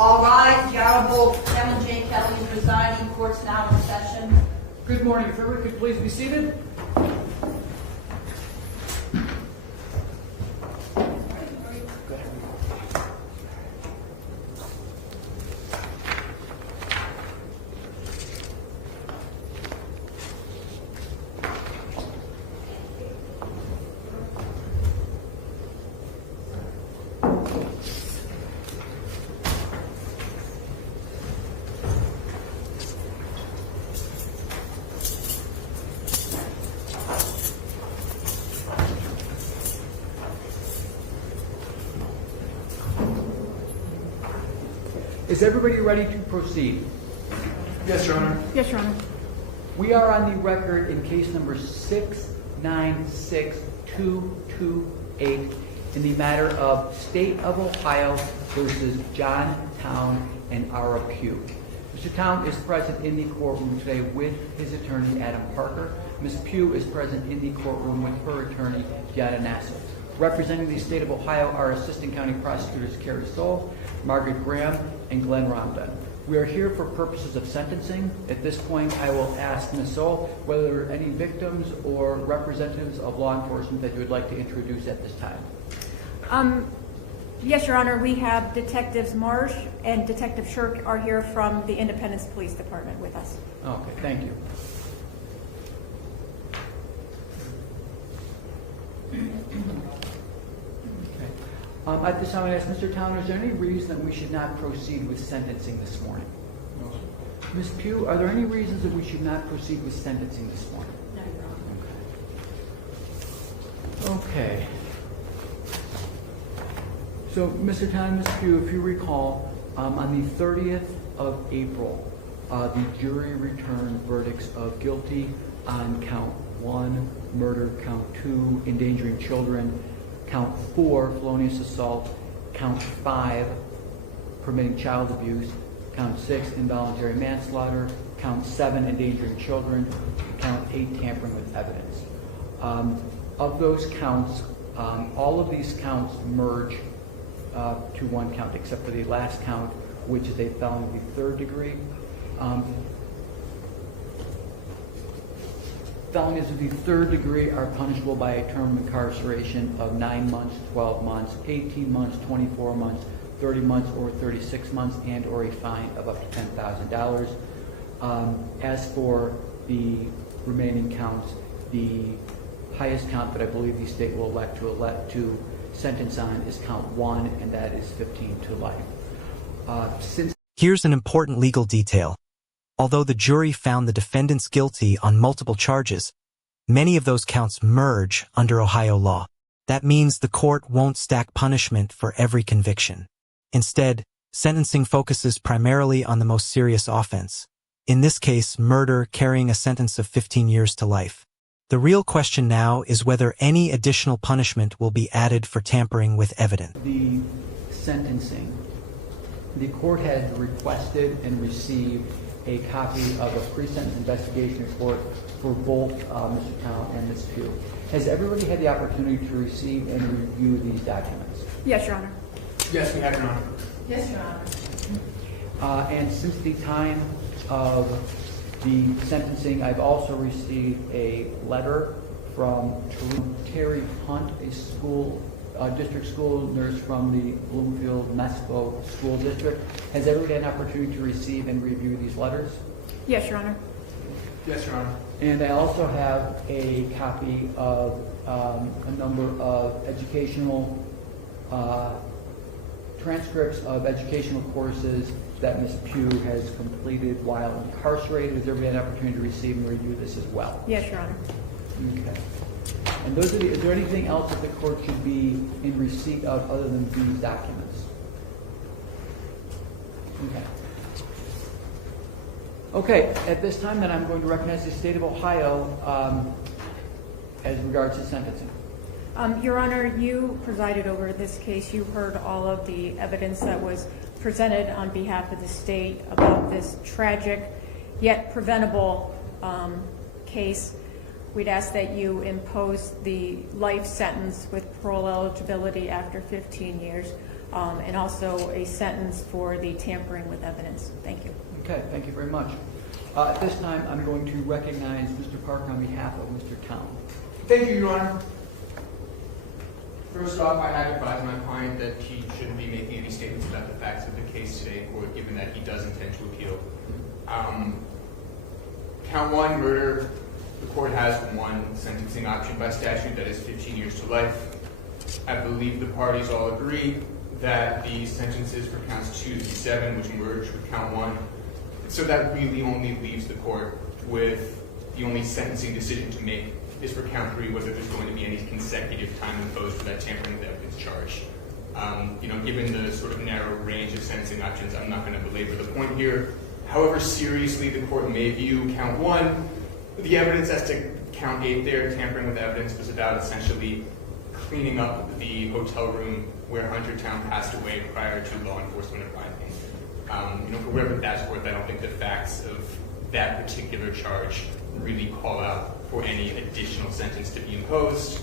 All rise. The Honorable Kevin J. Kelly is resigning. Court's now in session. Good morning. If everyone could please be seated. Is everybody ready to proceed? Yes, Your Honor. Yes, Your Honor. We are on the record in case number 696228 in the matter of State of Ohio versus John Town and Ara Pugh. Mr. Town is present in the courtroom today with his attorney, Adam Parker. Ms. Pugh is present in the courtroom with her attorney, Giada Nassau. Representing the State of Ohio are Assistant County Prosecutors Carrie Soule, Margaret Graham, and Glenn Romden. We are here for purposes of sentencing. At this point, I will ask Ms. Soule whether there are any victims or representatives of law enforcement that you would like to introduce at this time. Yes, Your Honor. We have Detectives Marsh and Detective Shirk are here from the Independence Police Department with us. Okay, thank you. At this time, I ask Mr. Town, is there any reason that we should not proceed with sentencing this morning? No. Ms. Pugh, are there any reasons that we should not proceed with sentencing this morning? No, Your Honor. Okay. So, Mr. Town and Ms. Pugh, if you recall, on the 30th of April, the jury returned verdicts of guilty on count 1, murder, count 2, endangering children, count 4, felonious assault, count 5, permitting child abuse, count 6, involuntary manslaughter, count 7, endangering children, count 8, tampering with evidence. Of those counts, all of these counts merge to one count, except for the last count, which is a felony of the 3rd degree. Felonies of the 3rd degree are punishable by a term of incarceration of 9 months, 12 months, 18 months, 24 months, 30 months, or 36 months, and or a fine of up to $10,000. As for the remaining counts, the highest count that I believe the state will elect to sentence on is count 1, and that is 15 to life. Here's an important legal detail. Although the jury found the defendants guilty on multiple charges, many of those counts merge under Ohio law. That means the court won't stack punishment for every conviction. Instead, sentencing focuses primarily on the most serious offense. In this case, murder, carrying a sentence of 15 years to life. The real question now is whether any additional punishment will be added for tampering with evidence. The sentencing, the court had requested and received a copy of a pre-sentence investigation report for both Mr. Town and Ms. Pugh. Has everybody had the opportunity to receive and review these documents? Yes, Your Honor. Yes, we have, Your Honor. Yes, Your Honor. And since the time of the sentencing, I've also received a letter from Terry Hunt, a district school nurse from the Bloomfield Mesco School District. Has everybody had an opportunity to receive and review these letters? Yes, Your Honor. Yes, Your Honor. And I also have a copy of a number of educational transcripts of educational courses that Ms. Pugh has completed while incarcerated. Has everybody had an opportunity to receive and review this as well? Yes, Your Honor. Okay. And those are is there anything else that the court should be in receipt of other than these documents? Okay. Okay, at this time then I'm going to recognize the State of Ohio as regards to sentencing. Your Honor, you presided over this case. You heard all of the evidence that was presented on behalf of the state about this tragic yet preventable case. We'd ask that you impose the life sentence with parole eligibility after 15 years. and also a sentence for the tampering with evidence. Thank you. Okay, thank you very much. At this time, I'm going to recognize Mr. Parker on behalf of Mr. Town. Thank you, Your Honor. First off, I have advised my client that he shouldn't be making any statements about the facts of the case today in court, given that he does intend to appeal. Count 1, murder, the court has one sentencing option by statute, that is 15 years to life. I believe the parties all agree that the sentences for counts 2 to 7, which merge with count 1, so that really only leaves the court with the only sentencing decision to make is for count 3, whether there's going to be any consecutive time imposed for that tampering with evidence charge. Given the sort of narrow range of sentencing options, I'm not going to belabor the point here. However seriously the court may view count 1, the evidence as to count 8 there, tampering with evidence, was about essentially cleaning up the hotel room where Hunter Town passed away prior to law enforcement arriving. For whatever that's worth, I don't think the facts of that particular charge really call out for any additional sentence to be imposed.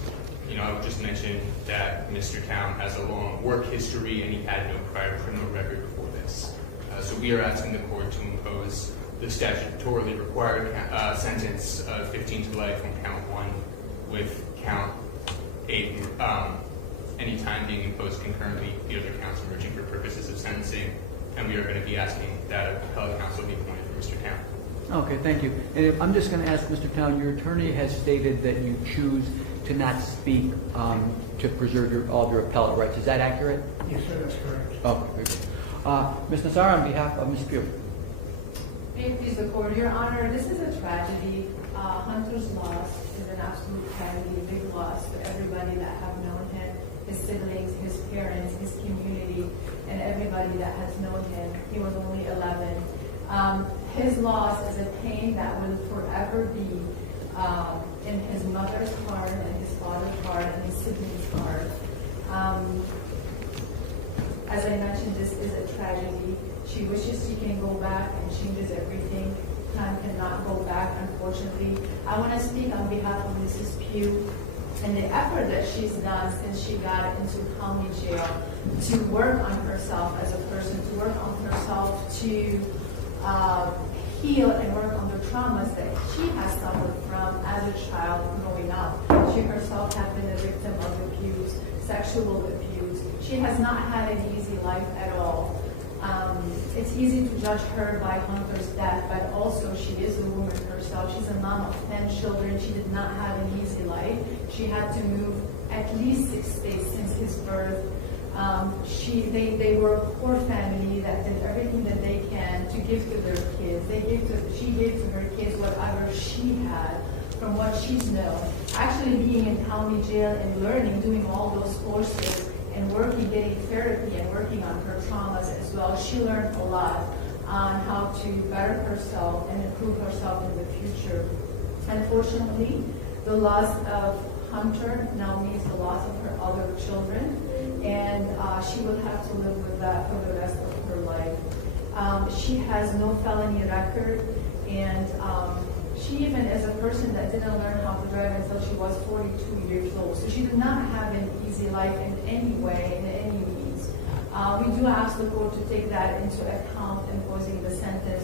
I would just mention that Mr. Town has a long work history and he had no prior criminal record before this. So we are asking the court to impose the statutorily required sentence of 15 to life on count 1 with count 8 any time being imposed concurrently, the other counts emerging for purposes of sentencing. And we are going to be asking that appellate counsel be appointed for Mr. Town. Okay, thank you. And I'm just going to ask Mr. Town, your attorney has stated that you choose to not speak to preserve all of your appellate rights. Is that accurate? Yes, sir, that's correct. Oh, very good. Ms. Nassar, on behalf of Ms. Pugh. May it please the court, Your Honor, this is a tragedy. Hunter's loss is an absolute tragedy, a big loss for everybody that have known him, his siblings, his parents, his community, and everybody that has known him. He was only 11. His loss is a pain that will forever be in his mother's heart and his father's heart and his siblings' heart. As I mentioned, this is a tragedy. She wishes she can go back and changes everything. Time cannot go back, unfortunately. I want to speak on behalf of Mrs. Pugh and the effort that she's done since she got into county jail to work on herself as a person, to work on herself, to heal and work on the traumas that she has suffered from as a child growing up. She herself has been a victim of abuse, sexual abuse. She has not had an easy life at all. It's easy to judge her by Hunter's death, but also she is a woman herself. She's a mom of 10 children. She did not have an easy life. She had to move at least 6 states since his birth. They were a poor family that did everything that they can to give to their kids. She gave to her kids whatever she had from what she's known. Actually being in county jail and learning, doing all those courses and working, getting therapy and working on her traumas as well, she learned a lot on how to better herself and improve herself in the future. Unfortunately, the loss of Hunter now means the loss of her other children, and she will have to live with that for the rest of her life. She has no felony record, and she even is a person that didn't learn how to drive until she was 42 years old. So she did not have an easy life in any way, in any means. We do ask the court to take that into account in imposing the sentence.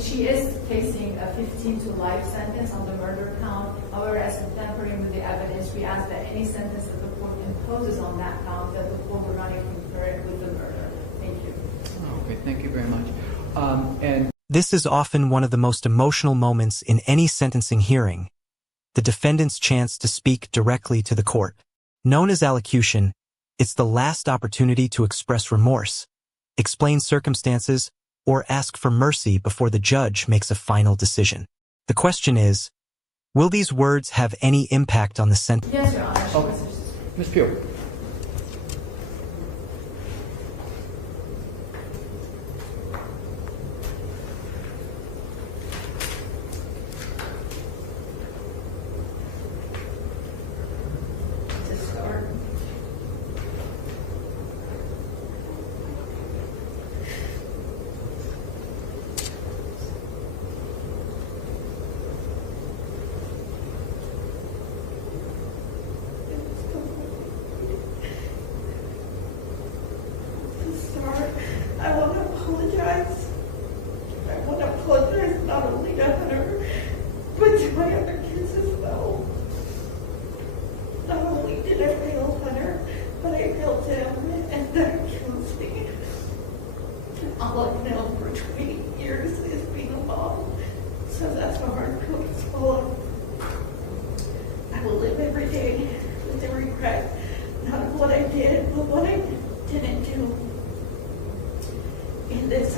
She is facing a 15 to life sentence on the murder count. However, as tampering with the evidence, we ask that any sentence that the court imposes on that count, that the court will not concur it with the murder. Thank you. Okay, thank you very much. This is often one of the most emotional moments in any sentencing hearing, the defendant's chance to speak directly to the court. Known as allocution, it's the last opportunity to express remorse, explain circumstances, or ask for mercy before the judge makes a final decision. The question is, will these words have any impact on the sentence? Yes, Your Honor. Okay. Ms. Pugh. To start.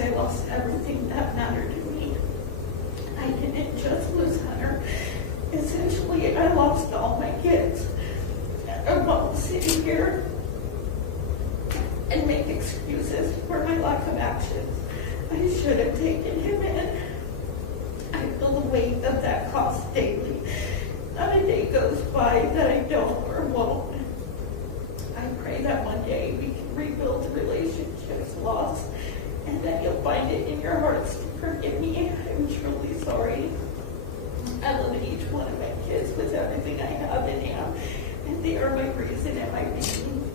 I lost everything that mattered to me. I didn't just lose Hunter. Essentially, I lost all my kids. I won't sit here and make excuses for my lack of action. I should have taken him in. I feel the weight of that cost daily. Not a day goes by that I don't or won't. I pray that one day we can rebuild the relationships lost, and that you'll find it in your hearts to forgive me. I'm truly sorry. I love each one of my kids with everything I have and am, and they are my reason and my being.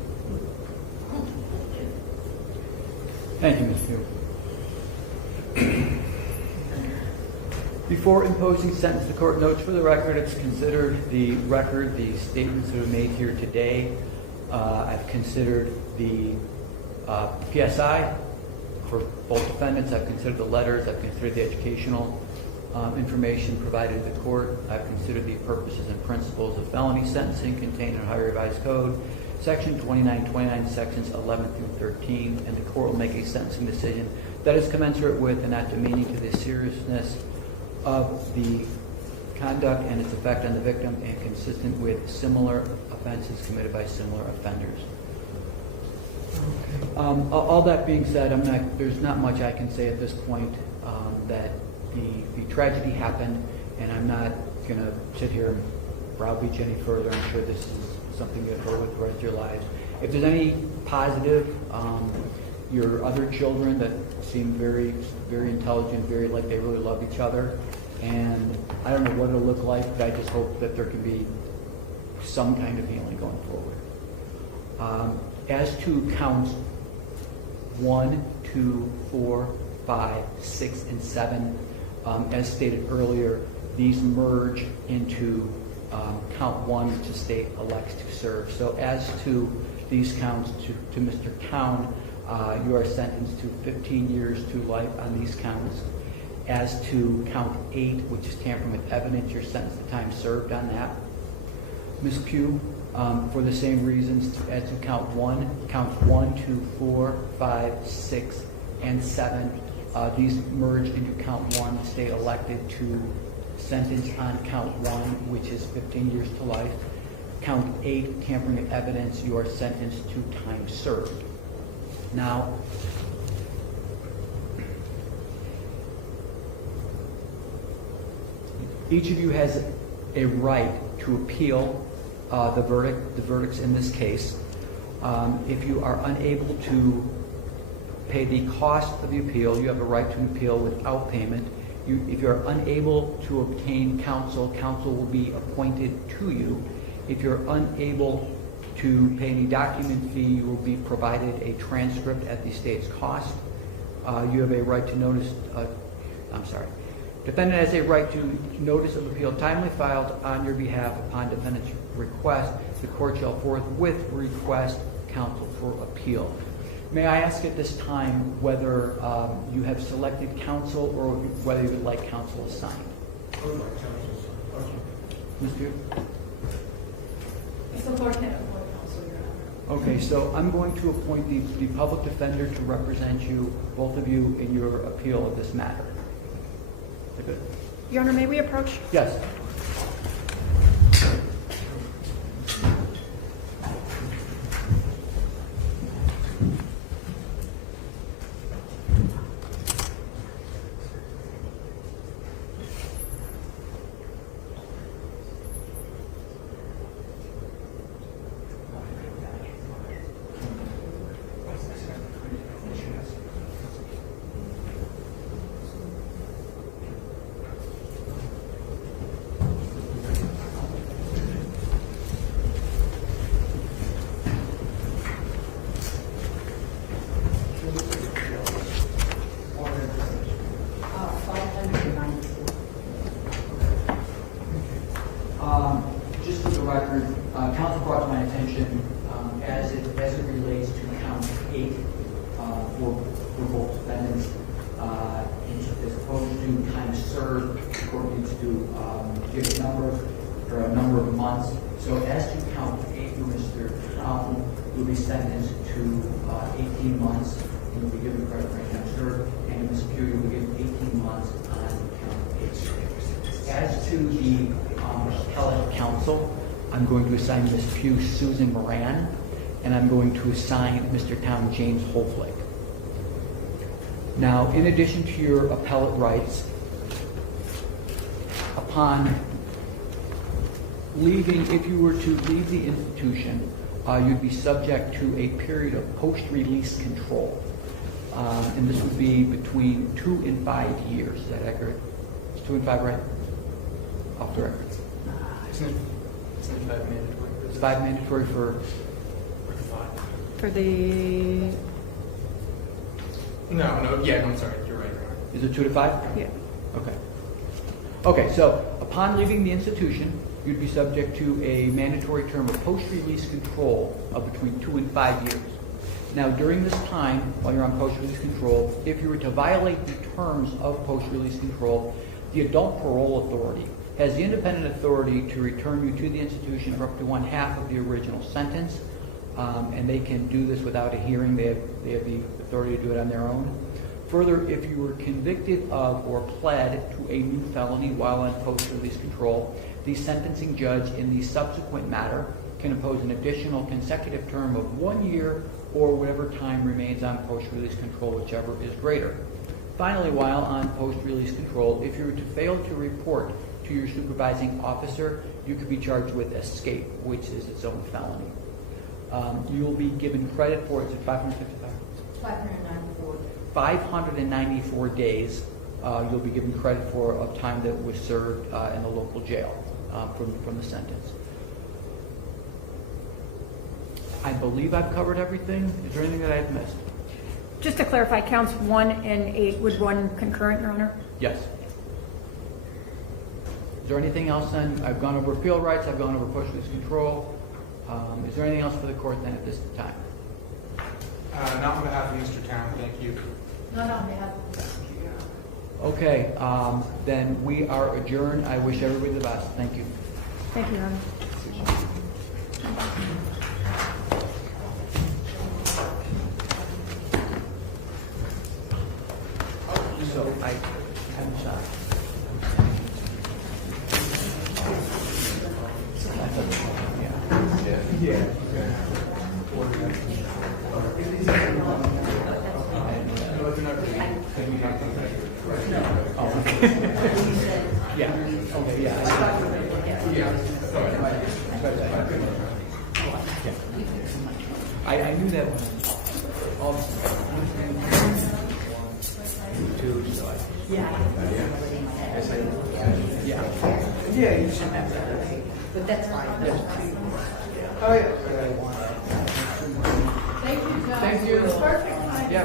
Thank you, Ms. Pugh. Before imposing sentence, the court notes for the record it's considered the record, the statements that are made here today. I've considered the PSI for both defendants. I've considered the letters. I've considered the educational information provided to the court. I've considered the purposes and principles of felony sentencing contained in Ohio Revised Code, Section 2929, Sections 11 through 13, and the court will make a sentencing decision that is commensurate with and not demeaning to the seriousness of the conduct and its effect on the victim and consistent with similar offenses committed by similar offenders. All that being said, there's not much I can say at this point. That the tragedy happened, and I'm not going to sit here and browbeat you any further. I'm sure this is something you'll go with the rest of your lives. If there's any positive, your other children that seem very, very intelligent, very like they really love each other, and I don't know what it'll look like, but I just hope that there can be some kind of healing going forward. As to counts 1, 2, 4, 5, 6, and 7, as stated earlier, these merge into count 1, which the state elects to serve. So as to these counts, to Mr. Cowan, you are sentenced to 15 years to life on these counts. As to count 8, which is tampering with evidence, you're sentenced to time served on that. Ms. Pugh, for the same reasons as to count 1, counts 1, 2, 4, 5, 6, and 7, these merge into count 1. The state elected to sentence on count 1, which is 15 years to life. Count 8, tampering with evidence, you are sentenced to time served. Now, each of you has a right to appeal the verdicts in this case. If you are unable to pay the cost of the appeal, you have a right to an appeal without payment. If you're unable to obtain counsel, counsel will be appointed to you. If you're unable to pay any document fee, you will be provided a transcript at the state's cost. You have a right to notice, defendant has a right to notice of appeal timely filed on your behalf upon defendant's request. The court shall forthwith request counsel for appeal. May I ask at this time whether you have selected counsel or whether you would like counsel assigned? I would like counsel assigned. Ms. Pugh? So Lord can appoint counsel, Your Honor. Okay, so I'm going to appoint the public defender to represent you, both of you, in your appeal of this matter. Is that good? Your Honor, may we approach? Yes. Just for the record, counsel brought to my attention as it relates to count 8 for both defendants. As opposed to time served, the court needs to give a number of months. So as to count 8, Mr. Cowan will be sentenced to 18 months you'll be given credit for count served, and Ms. Pugh, you'll be given 18 months on count 8. As to the appellate counsel, I'm going to assign Ms. Pugh Susan Moran, and I'm going to assign Mr. Town James Holflake. Now, in addition to your appellate rights, upon leaving, if you were to leave the institution, you'd be subject to a period of post-release control. And this would be between 2 and 5 years. Is that accurate? Is 2 and 5 right? Off the record. Isn't it 5 mandatory? It's 5 mandatory for... For the, No, I'm sorry, you're right. Is it 2 to 5? yeah. Okay. Okay, so upon leaving the institution, you'd be subject to a mandatory term of post-release control of between 2 and 5 years. Now, during this time, while you're on post-release control, if you were to violate the terms of post-release control, the adult parole authority has the independent authority to return you to the institution for up to 1/2 of the original sentence, and they can do this without a hearing. They have the authority to do it on their own. Further, if you were convicted of or pled to a new felony while on post-release control, the sentencing judge in the subsequent matter can impose an additional consecutive term of 1 year or whatever time remains on post-release control, whichever is greater. Finally, while on post-release control, if you were to fail to report to your supervising officer, you could be charged with escape, which is its own felony. You will be given credit for, is it 555? 594. 594 days you'll be given credit for of time that was served in the local jail from the sentence. I believe I've covered everything. Is there anything that I've missed? Just to clarify, counts 1 and 8 would run concurrent, Your Honor? Yes. Is there anything else then? I've gone over appeal rights. I've gone over post-release control. Is there anything else for the court then at this time? Not on behalf of Mr. Town, thank you. Not on behalf of the prosecutor. Okay, then we are adjourned. I wish everybody the best. Thank you. Thank you, Your Honor. So I haven't shot. Yeah. Yeah. Okay. Yeah. I knew that one. Yeah, you should have that. But that's fine. Yes. Oh, yeah.